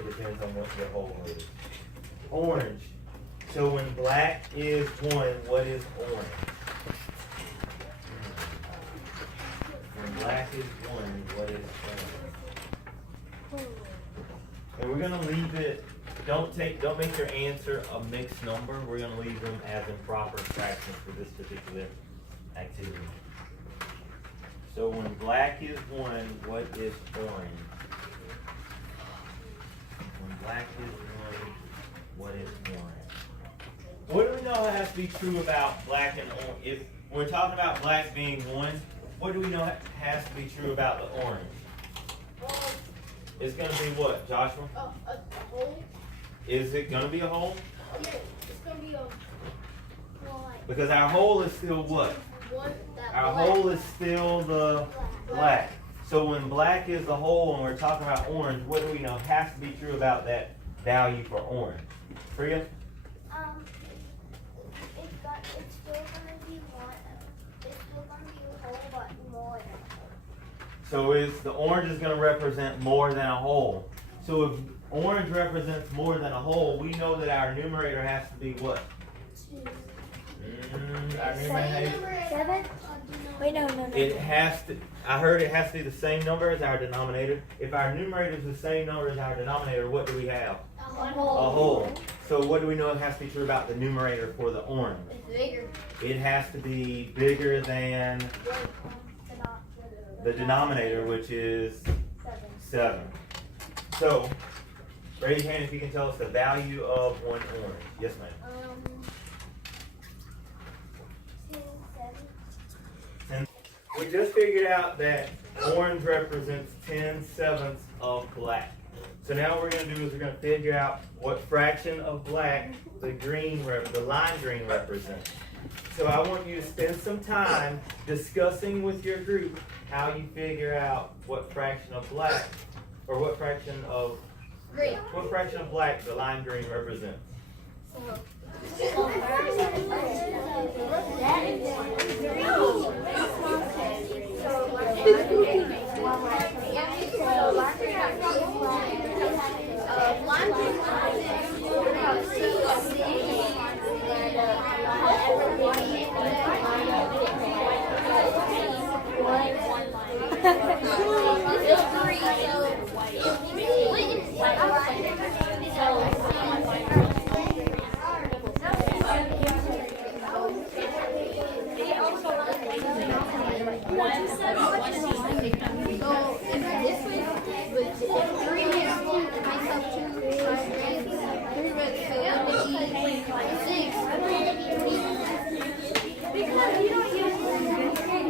It depends on what your whole is. Orange. So when black is 1, what is orange? When black is 1, what is orange? And we're gonna leave it. Don't make your answer a mixed number. We're gonna leave them as improper fractions for this particular activity. So when black is 1, what is orange? When black is 1, what is orange? What do we know has to be true about black and orange? If we're talking about black being 1, what do we know has to be true about the orange? It's going to be what, Joshua? A hole. Is it going to be a hole? Yeah, it's going to be a hole. Because our hole is still what? Our hole is still the black. So when black is the hole and we're talking about orange, what do we know has to be true about that value for orange? Priya? It's still gonna be one. It's still gonna be a hole, but more than a hole. So the orange is going to represent more than a hole. So if orange represents more than a hole, we know that our numerator has to be what? 2. Our numerator 7? Wait, no. It has to. I heard it has to be the same number as our denominator. If our numerator is the same number as our denominator, what do we have? A A hole. hole. So what do we know has to be true about the numerator for the orange? It's bigger. It has to be bigger than the denominator, which is 7. So, raise your hand if you can tell us the value of one orange. Yes, ma'am. 10, 7. We just figured out that orange represents 10/7 of black. So now what we're going to do is we're going to figure out what fraction of black the lime green represents. So I want you to spend some time discussing with your group how you figure out what fraction of black, or what fraction of black the lime green represents.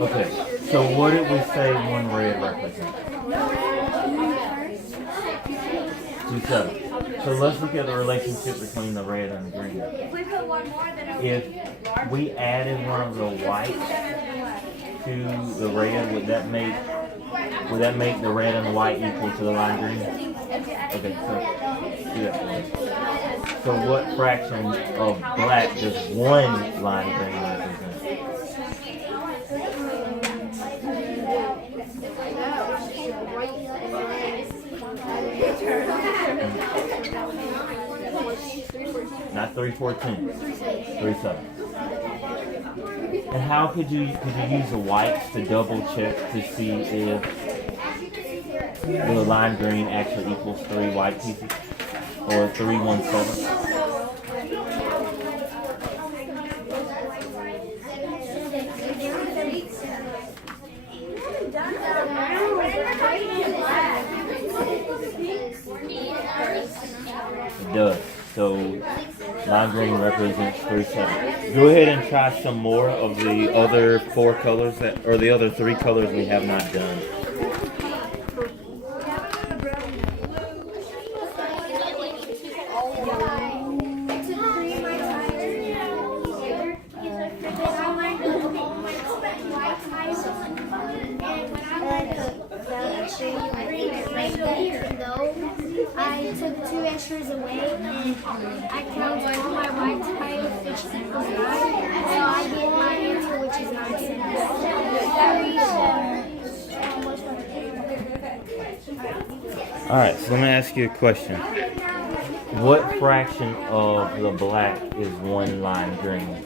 Okay, so what did we say one red represents? 2/7. So let's look at the relationship between the red and the green. If we added one of the whites to the red, would that make the red and the white equal to the lime green? Okay, so do that for us. So what fraction of black does one lime green represent? Not 3/14, 3/7. And how could you use the whites to double check to see if the lime green actually equals 3 white pieces, or 3/1/7? It does. So lime green represents 3/7. Go ahead and try some more of the other 4 colors or the other 3 colors we have not done. I took 2 extras away and I counted all my white fish equals 9. So I get my answer, which is 9 cents. Alright, so let me ask you a question. What fraction of the black is one lime green?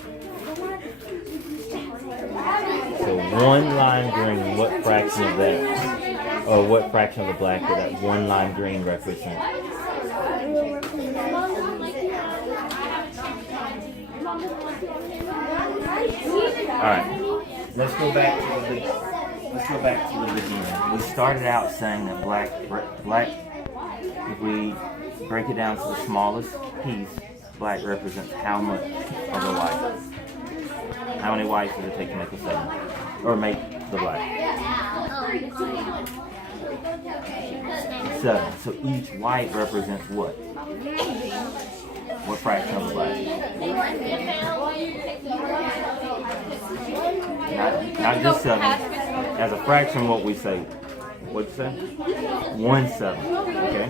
So one lime green, what fraction of that, or what fraction of the black would that one lime green represent? Alright, let's go back to the beginning. We started out saying that black, if we break it down to the smallest piece, black represents how much of the white? How many whites does it take to make a 7? Or make the black? 7. So each white represents what? What fraction of the black? Not just 7. As a fraction, what we say? What'd you say? 1/7. Okay?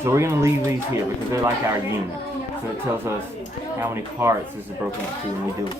So we're going to leave these here because they're like our unit. So it tells us how many parts this is broken up to when we do it.